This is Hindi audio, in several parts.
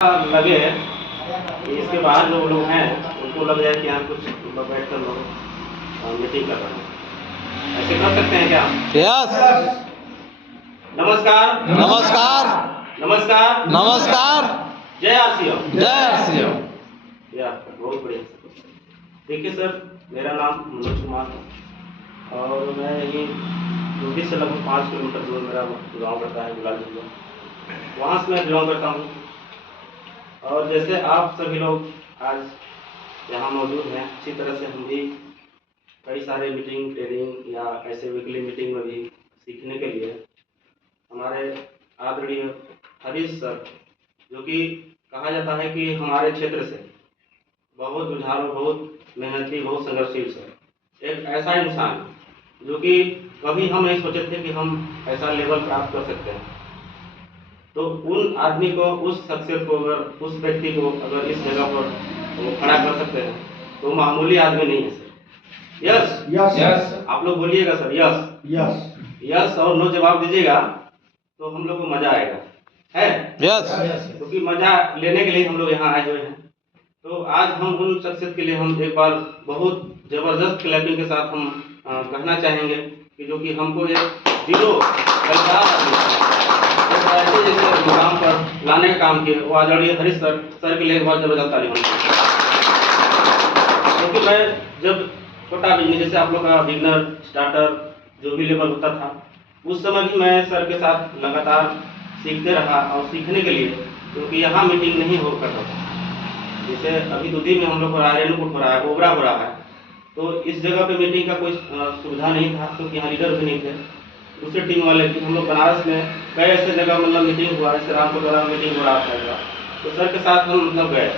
लगे कि इसके बाहर जो लोग हैं उनको लग जाए कि यहाँ कुछ बैठ कर लोग मीटिंग कर रहे हैं। ऐसे कर सकते हैं क्या? यस। नमस्कार नमस्कार। नमस्कार नमस्कार। जय आरसीएम। जय आरसीएम। या बहुत बढ़िया सर। देखिए सर, मेरा नाम मनोज कुमार है और मैं यही ड्यूटी से लगभग 5 किलोमीटर दूर मेरा गाँव पड़ता है गुलाल जिला, वहाँ से मैं बिलोंग करता हूँ। और जैसे आप सभी लोग आज यहाँ मौजूद हैं, अच्छी तरह से हम भी कई सारे मीटिंग ट्रेनिंग या ऐसे वीकली मीटिंग में भी सीखने के लिए हमारे आदरणीय हरीश सर, जो कि कहा जाता है कि हमारे क्षेत्र से बहुत जुझारू, बहुत मेहनती, बहुत संघर्षशील सर, एक ऐसा इंसान जो कि कभी हम नहीं सोचे थे कि हम ऐसा लेवल प्राप्त कर सकते हैं। तो उन आदमी को, उस शख्सियत को, अगर उस व्यक्ति को अगर इस जगह पर वो खड़ा कर सकते हैं तो मामूली आदमी नहीं है सर। यस यस यस, आप लोग बोलिएगा सर यस यस यस और नो जवाब दीजिएगा तो हम लोग को मजा आएगा, है यस। क्योंकि मजा लेने के लिए हम लोग यहाँ आए हुए हैं। तो आज हम उन शख्सियत के लिए हम एक बार बहुत जबरदस्त क्लैपिंग के साथ हम कहना चाहेंगे कि जो कि हमको एक दिलो ऐसे जैसे मुकाम पर लाने का काम किए वो आदरणीय हरीश सर के लिए बहुत जबरदस्त तारीफ होनी चाहिए। क्योंकि मैं जब छोटा बिजनेस, जैसे आप लोग का बिगनर स्टार्टर जो भी लेवल होता था, उस समय भी मैं सर के साथ लगातार सीखते रहा और सीखने के लिए, क्योंकि यहाँ मीटिंग नहीं हो करता था। जैसे अभी दूधी में हम लोग हो रहा है, रेणुकूट हो रहा है, ओबरा हो रहा है, तो इस जगह पे मीटिंग का कोई सुविधा नहीं था क्योंकि यहाँ लीडर भी नहीं थे, दूसरी टीम वाले भी। हम लोग बनारस में कई ऐसे जगह मतलब मीटिंग हुआ, जैसे रामपुर द्वारा मीटिंग हो रहा था, तो सर के साथ हम मतलब गए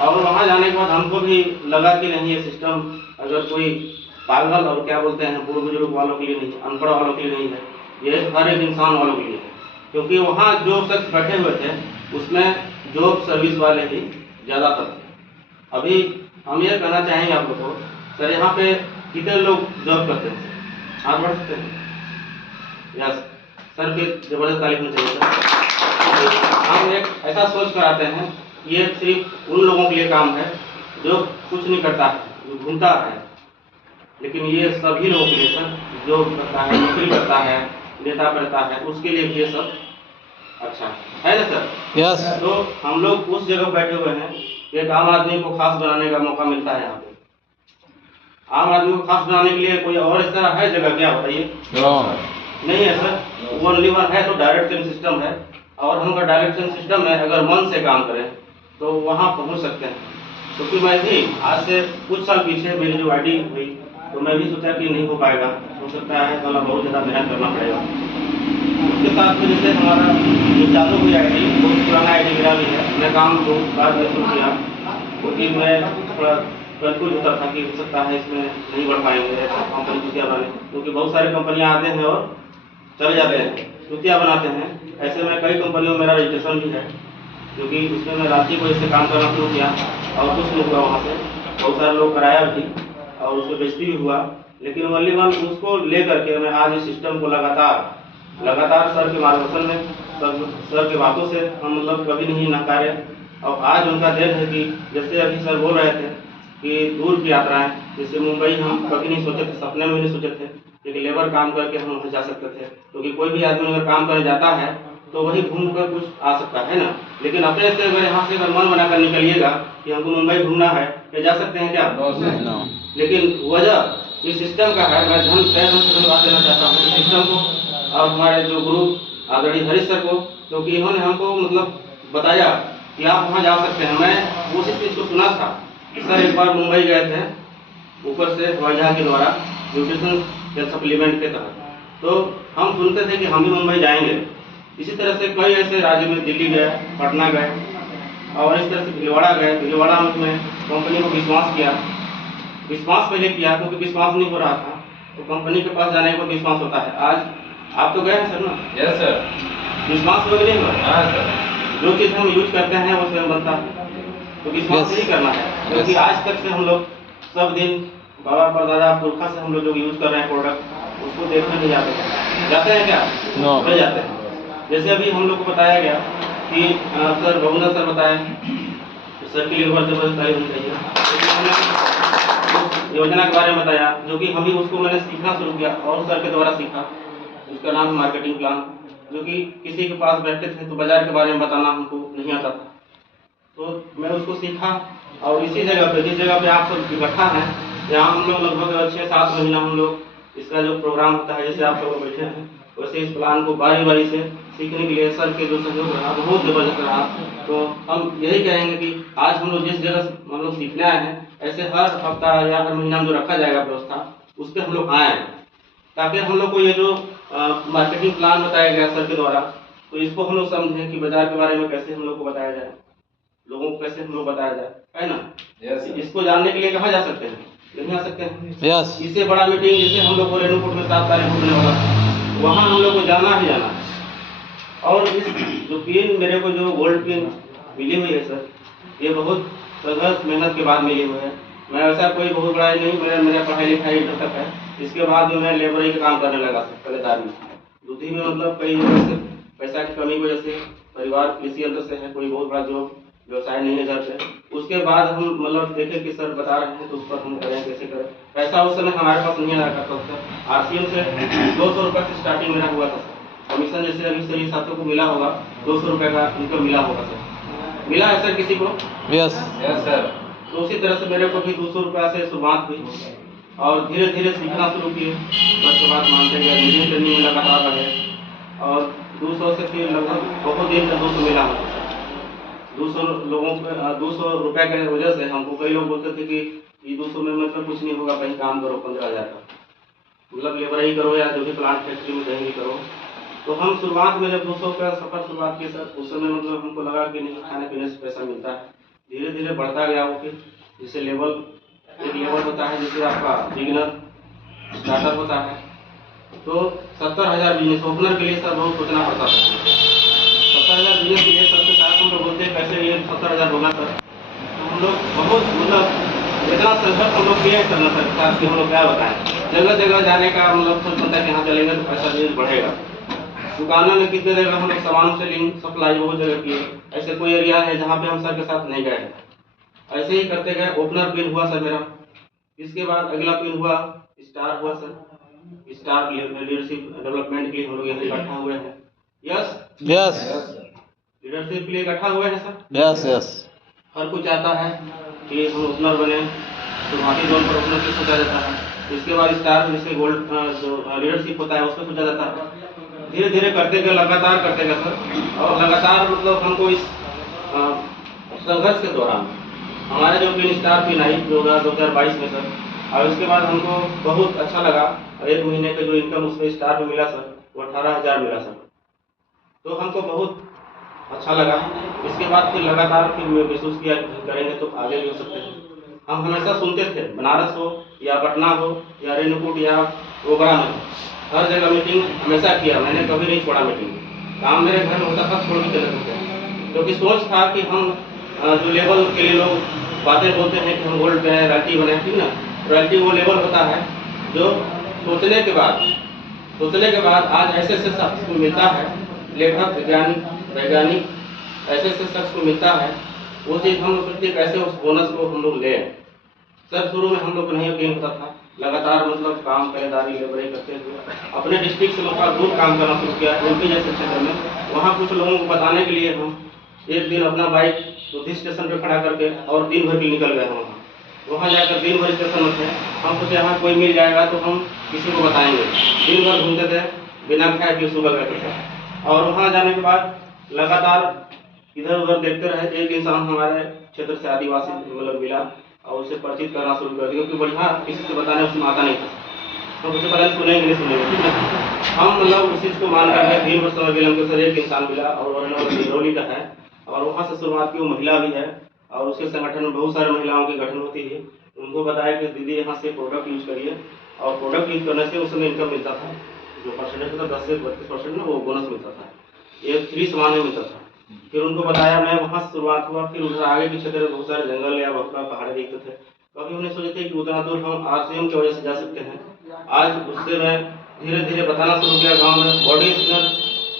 और वहाँ जाने के बाद हमको भी लगा कि नहीं, ये सिस्टम अगर कोई पागल और क्या बोलते हैं बूढ़ बुजुर्ग वालों के लिए नहीं, अनपढ़ वालों के लिए नहीं है, ये हर एक इंसान वालों के लिए है। क्योंकि वहाँ जो शख्स बैठे हुए थे उसमें जॉब सर्विस वाले ही ज़्यादातर थे। अभी हम ये कहना चाहेंगे आप लोग को, सर यहाँ पे कितने लोग जॉब करते हैं? आप बढ़ सकते हैं? यस सर, के जबरदस्त तारीफ होनी चाहिए सर। हम एक ऐसा सोच कर आते हैं, ये सिर्फ उन लोगों के लिए काम है जो कुछ नहीं करता है, जो घूमता है, लेकिन ये सभी लोगों के लिए सर, जो करता है, नौकरी करता है, नेता करता है, उसके लिए भी ये सब अच्छा है ना सर? यस। तो हम लोग उस जगह बैठे हुए हैं, एक आम आदमी को खास बनाने का मौका मिलता है यहाँ पे। आम आदमी को खास बनाने के लिए कोई और ऐसा है जगह क्या, बताइए? नहीं है सर, ओनली वन है तो डायरेक्शन सिस्टम है। और हम अगर डायरेक्शन सिस्टम में अगर मन से काम करें तो वहाँ पहुँच सकते हैं। क्योंकि मैं भी आज से कुछ साल पीछे मेरी जो आईडी हुई तो मैं भी सोचा कि नहीं हो पाएगा, हो सकता है मतलब बहुत ज़्यादा मेहनत करना पड़ेगा। उसके साथ में जैसे हमारा जो चालू हुई आईडी, बहुत पुराना आईडी मेरा भी है, मैं काम को बाद में शुरू किया क्योंकि मैं थोड़ा कंफ्यूज होता था कि हो सकता है इसमें नहीं बढ़ पाएंगे कंपनी चुतिया बनाने, क्योंकि बहुत सारी कंपनियाँ आते हैं और चले जाते हैं, चुतिया बनाते हैं। ऐसे में कई कंपनियों में मेरा रजिस्ट्रेशन भी है, क्योंकि उसमें मैं रांची को जैसे काम करना शुरू किया और कुछ नहीं हुआ, वहाँ से बहुत सारे लोग कराया भी और उसको बेचती भी हुआ। लेकिन ओनली वन उसको ले करके मैं आज इस सिस्टम को लगातार सर के मार्गदर्शन में, सर के बातों से हम मतलब कभी नहीं नकारे। और आज उनका देन है कि जैसे अभी सर बोल रहे थे कि दूर की यात्राएं, जैसे मुंबई हम कभी नहीं सोचे थे, सपने में नहीं सोचे थे, लेकिन लेबर काम करके हम वहाँ जा सकते थे। क्योंकि कोई भी आदमी अगर काम करने जाता है तो वही घूम कर कुछ आ सकता है ना, लेकिन अपने से अगर यहाँ से अगर मन बनाकर निकलिएगा कि हमको मुंबई घूमना है, क्या जा सकते हैं क्या? नो। लेकिन वजह इस सिस्टम का है। मैं धन्यवाद देना चाहता हूँ इस सिस्टम को और हमारे जो गुरु आदरणीय हरीश सर को, क्योंकि इन्होंने हमको मतलब बताया कि आप वहाँ जा सकते हैं। मैं उसी चीज़ को सुना था। सर एक बार मुंबई गए थे ऊपर से हवाई जहाज के द्वारा न्यूट्रिशन या सप्लीमेंट के तहत, तो हम सुनते थे कि हम भी मुंबई जाएंगे। इसी तरह से कई ऐसे राज्य में, दिल्ली गए, पटना गए और इस तरह से भीलवाड़ा गए। भीलवाड़ा में कंपनी को विश्वास किया, विश्वास पहले किया क्योंकि विश्वास नहीं हो रहा था, तो कंपनी के पास जाने को विश्वास होता है। आज आप तो गए हैं सर ना? Yes sir. विश्वास हो नहीं हुआ? हाँ सर। जो चीज़ हम यूज करते हैं वो स्वयं बनता है, तो विश्वास नहीं करना है। क्योंकि आज तक से हम लोग सब दिन बाबा परदादा पुरखा से हम लोग जो यूज कर रहे हैं प्रोडक्ट, उसको देखने नहीं जाते हैं क्या? नो। नहीं जाते हैं। जैसे अभी हम लोग को बताया गया कि सर बहुना सर बताए, तो सर के लिए बहुत जबरदस्त तारीफ होनी चाहिए। लेकिन हमने उस योजना के बारे में बताया, जो कि हम भी उसको मैंने सीखना शुरू किया और सर के द्वारा सीखा। उसका नाम है मार्केटिंग प्लान, जो कि किसी के पास बैठते थे तो बाजार के बारे में बताना हमको नहीं आता था, तो मैं उसको सीखा। और इसी जगह पे, जिस जगह पे आप सब इकट्ठा हैं, यहाँ हम लोग लगभग 6-7 महीना हम लोग इसका जो प्रोग्राम होता है, जैसे आप लोग बैठे हैं, वैसे इस प्लान को बारी बारी से सीखने के लिए सर के जो सहयोग रहा बहुत जबरदस्त रहा। तो हम यही कहेंगे कि आज हम लोग जिस जगह हम लोग सीखने आए हैं, ऐसे हर हफ्ता या हर महीना में जो रखा जाएगा व्यवस्था, उस पर हम लोग आए, ताकि हम लोग को ये जो मार्केटिंग प्लान बताया गया सर के द्वारा, तो इसको हम लोग समझें कि बाजार के बारे में कैसे हम लोग को बताया जाए, लोगों को कैसे हम लोग बताया जाए, है ना। इसको जानने के लिए कहाँ जा सकते हैं, नहीं आ सकते हैं। यस इससे बड़ा मीटिंग जैसे हम लोग को रेणुकूट में 7 तारीख को होने वाला है, वहाँ हम लोग को जाना ही जाना है। और इस जो पिन मेरे को जो गोल्ड पिन मिली हुई है सर, ये बहुत संघर्ष मेहनत के बाद मिली हुई है। मैं ऐसा कोई बहुत बड़ा नहीं, मेरा पढ़ाई लिखाई इधर तक है। इसके बाद में मैं लेबरई का काम करने लगा सर, कलेदार में दूधी में। मतलब कई जगह से पैसा की कमी की वजह से परिवार कृषि अंदर से है, कोई बहुत बड़ा जॉब व्यवसाय नहीं है घर पे। उसके बाद हम मतलब देखे कि सर बता रहे हैं, तो उस पर हम करें, कैसे करें। पैसा उस समय हमारे पास नहीं आया करता था। RCM से 200 रुपये से स्टार्टिंग मेरा हुआ था सर। कमीशन जैसे अभी सभी साथियों को मिला होगा, 200 रुपये का इनकम मिला होगा सर। मिला है सर किसी को? Yes sir. तो उसी तरह से मेरे को भी 200 रुपये से शुरुआत हुई और धीरे धीरे सीखना शुरू किए। उसके बाद मानते गए, मीडियम ट्रेनिंग में लगातार रहे और 200 से फिर लगभग बहुत दिन तक 200 मिला होगा सर। 200 लोगों पे 200 रुपये की वजह से हमको कई लोग बोलते थे कि ये 200 में मतलब कुछ नहीं होगा, कहीं काम करो 15,000 का, मतलब लेबर ही करो या जो भी प्लांट फैक्ट्री में कहीं भी करो। तो हम शुरुआत में जब 200 का सफर शुरुआत किए सर, उस समय मतलब हमको लगा कि नहीं, खाने पीने से पैसा मिलता है। धीरे धीरे बढ़ता गया वो, फिर जैसे लेवल, एक लेवल होता है जैसे आपका बिगिनर स्टार्टर होता है, तो 70,000 बिजनेस ओपनर के लिए सर बहुत सोचना पड़ता था। 70,000 बिजनेस के लिए सबसे साथ हम लोग बोलते हैं कैसे ये 70,000 होगा सर। तो हम लोग बहुत मतलब इतना संघर्ष हम लोग किए सर, न सर कि हम लोग क्या बताएं। जगह जगह जाने का मतलब सोच बनता है कि यहाँ चलेंगे तो पैसा बिजनेस बढ़ेगा। दुकानों में कितने जगह हम लोग सामान सेलिंग सप्लाई बहुत जगह किए। ऐसे कोई एरिया है जहाँ पे हम सर के साथ नहीं गए हैं। ऐसे ही करते गए। ओपनर पिन हुआ सर मेरा, इसके बाद अगला पिन हुआ स्टार हुआ सर। स्टार लीडरशिप डेवलपमेंट के लिए हम लोग यहाँ इकट्ठा हुए हैं। यस यस लीडरशिप के लिए इकट्ठा हुए हैं सर। यस यस हर कोई चाहता है कि हम ओपनर बने, शुरुआती दौर पर ओपनर की सोचा जाता है। इसके बाद स्टार जिससे गोल्ड जो लीडरशिप होता है उसको सोचा जाता है। धीरे धीरे करते गए, लगातार करते गए सर। और लगातार मतलब हमको इस संघर्ष के दौरान हमारे जो पिन स्टार पिन आई 2022 में सर, और उसके बाद हमको बहुत अच्छा लगा। और 1 महीने का जो इनकम उसमें स्टार में मिला सर, वो 18,000 मिला सर। तो हमको बहुत अच्छा लगा। इसके बाद फिर लगातार फिर महसूस किया कि करेंगे तो आगे भी हो सकते हैं। हम हमेशा सुनते थे, बनारस हो या पटना हो या रेणुकूट या ओबरा में, हर जगह मीटिंग हमेशा किया। मैंने कभी नहीं छोड़ा मीटिंग। काम मेरे घर में होता था, छोड़ के चले जाते थे, क्योंकि सोच था कि हम जो लेवल के लिए लोग बातें बोलते हैं कि हम गोल्ड पे रॉयल्टी बने, ठीक ना। रॉयल्टी वो लेवल होता है जो सोचने के बाद आज ऐसे ऐसे शख्स को मिलता है, लेखक वैज्ञानिक ऐसे ऐसे शख्स को मिलता है। वो चीज़ हम लोग सोचते कैसे उस बोनस को हम लोग लें। सर शुरू में हम लोग को नहीं यकीन होता था। लगातार मतलब काम पहरेदारी लेबरई करते हुए अपने डिस्ट्रिक्ट से मतलब दूर काम करना शुरू किया, MP जैसे क्षेत्र में। वहाँ कुछ लोगों को बताने के लिए हम एक दिन अपना बाइक बुद्धि स्टेशन पे खड़ा करके और दिन भर के निकल गए हम वहाँ जाकर दिन भर स्टेशन में थे। हम सोचे यहाँ कोई मिल जाएगा तो हम किसी को बताएंगे। दिन भर घूमते थे, बिना खाए पिए सुबह गए थे। और वहाँ जाने के बाद लगातार इधर उधर देखते रहे। एक इंसान हमारे क्षेत्र से आदिवासी मतलब मिला और उसे परिचित करना शुरू कर दिया, क्योंकि बढ़िया किसी से बताने उसमें आता नहीं था। तो मुझे पता नहीं सुनेंगे नहीं सुनेंगे, ठीक है। हम मतलब उस चीज़ को मान करके दिन भर समय बिलम के सर एक इंसान मिला और वो सिंगरौली का है और वहाँ से शुरुआत की। वो महिला भी है और उसके संगठन में बहुत सारी महिलाओं की गठन होती है। उनको बताया कि दीदी यहाँ से प्रोडक्ट यूज करिए, और प्रोडक्ट यूज करने से उस समय इनकम मिलता था। जो परसेंटेज था 10 से 32% ना, वो बोनस मिलता था। ये फ्री सामान में मिलता था। फिर उनको बताया, मैं वहाँ से शुरुआत हुआ। फिर उधर आगे के क्षेत्र में बहुत सारे जंगल या बहुत सारे पहाड़ देखते थे। कभी उन्हें सोचे थे कि उतना दूर हम RCM की वजह से जा सकते हैं। आज उससे मैं धीरे धीरे बताना शुरू किया। गाँव में बॉडी स्कैनर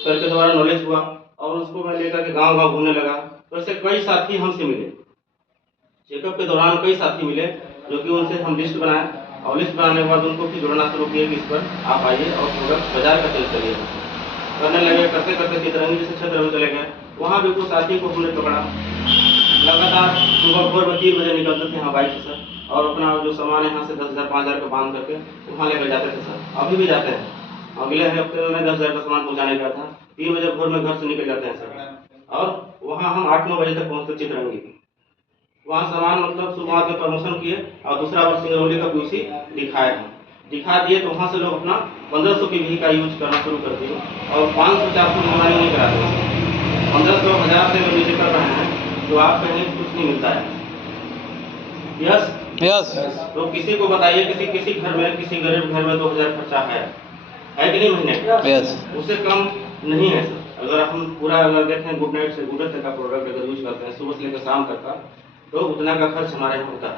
सर के द्वारा नॉलेज हुआ और उसको मैं लेकर के गांव गांव घूमने लगा। तो ऐसे कई साथी हमसे मिले, चेकअप के दौरान कई साथी मिले, जो कि उनसे हम लिस्ट बनाए और लिस्ट बनाने के बाद उनको फिर जोड़ना शुरू किए कि इस पर आप आइए और प्रोडक्ट बाजार का सेल करिए। करने लगे, करते करते चितरंगी जैसे क्षेत्र में चले गए। वहाँ भी कुछ साथी को हमने पकड़ा, लगातार सुबह भोर में 3 बजे निकलते थे यहाँ बाइक से सर, और अपना जो सामान यहाँ से 10,000 5,000 का बांध करके वहाँ लेकर जाते थे सर। अभी भी जाते हैं। अगले हफ्ते में 10,000 का सामान पहुँचाने का था, 3 बजे भोर में घर से निकल जाते हैं सर, और वहाँ हम 8-9 बजे तक पहुँचते चितरंगी। वहाँ सामान मतलब शुरुआत में प्रमोशन किए और दूसरा बार सिंगरौली का पीयूसी दिखा दिए। तो वहाँ से लोग अपना 1500 PVC का यूज करना शुरू कर दिए और 500-400 बीमारी नहीं करा रहे। 1500-1000 से अगर नीचे कर रहे हैं तो आप कहीं कुछ नहीं मिलता है। यस यस तो किसी को बताइए, किसी घर में, किसी गरीब घर में 2000 खर्चा है कि नहीं महीने? यस उससे कम नहीं है सर। अगर हम पूरा अगर देखें गुड नाइट से गुड तक का प्रोडक्ट अगर यूज करते हैं सुबह से लेकर शाम तक का, तो उतना का खर्च हमारे यहाँ होता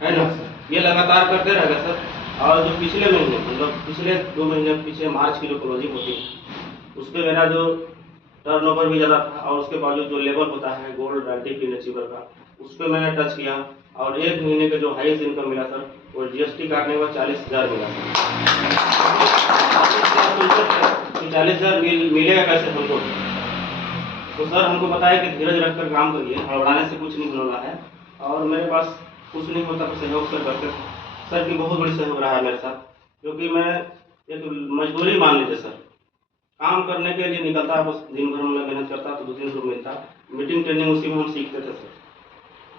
है ना। ये लगातार करते रहेगा सर। और जो पिछले महीने मतलब पिछले 2 महीने पीछे मार्च की जो क्लोजिंग होती है उस पर मेरा जो टर्नओवर भी ज़्यादा था, और उसके बावजूद जो लेवल होता है गोल्ड डाल्टी अचीवर का, उस पर मैंने टच किया और 1 महीने का जो हाईएस्ट इनकम मिला सर वो GST काटने के बाद 40,000 मिला सर। 40,000 मिलेगा कैसे हमको? तो सर हमको बताया कि धीरज रखकर काम करिए, हड़बड़ाने से कुछ नहीं होने वाला है। और मेरे पास कुछ नहीं होता तो सहयोग सर करते, सर की बहुत बड़ी सहयोग रहा है मेरे साथ, क्योंकि मैं एक मजबूरी मान लीजिए सर, काम करने के लिए निकलता, बस दिन भर में मेहनत करता तो 2-300 मिलता, मीटिंग ट्रेनिंग उसी में हम सीखते थे सर।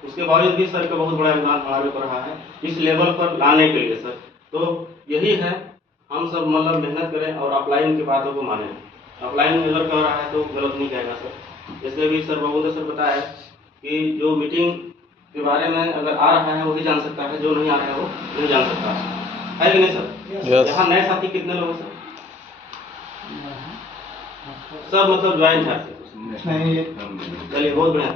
उसके बावजूद भी सर का बहुत बड़ा योगदान हमारे ऊपर रहा है इस लेवल पर लाने के लिए सर। तो यही है, हम सब मतलब मेहनत करें और अपलाइन की बातों को मानें। अपलाइन अगर कह रहा है तो गलत नहीं कहेगा सर। जैसे भी सर बबूदा सर बताया कि जो मीटिंग के बारे में अगर आ रहा है वही जान सकता है, जो नहीं आ रहा है वो नहीं जान सकता है कि नहीं सर? यहाँ नए साथी कितने लोग हैं सर? सब मतलब ज्वाइन है। चलिए बहुत बढ़िया।